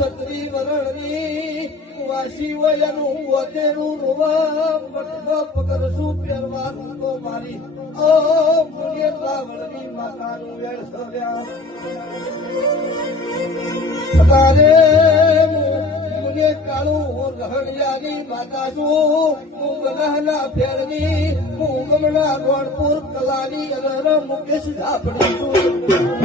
સત્રી વરણની વાસી વયનું વધેનું રૂવા પટનો પગરસું પહેરવાનું તો મારી ઓ મુનિય રાવણની માતાનું વેળ સવ્યા તારે મુનિય કાળું રહણિયાની માતા છું હું ગનાના ફેરની હું ગમના ગોળપુર કલાની અને મુકેશ ઝાપડી છું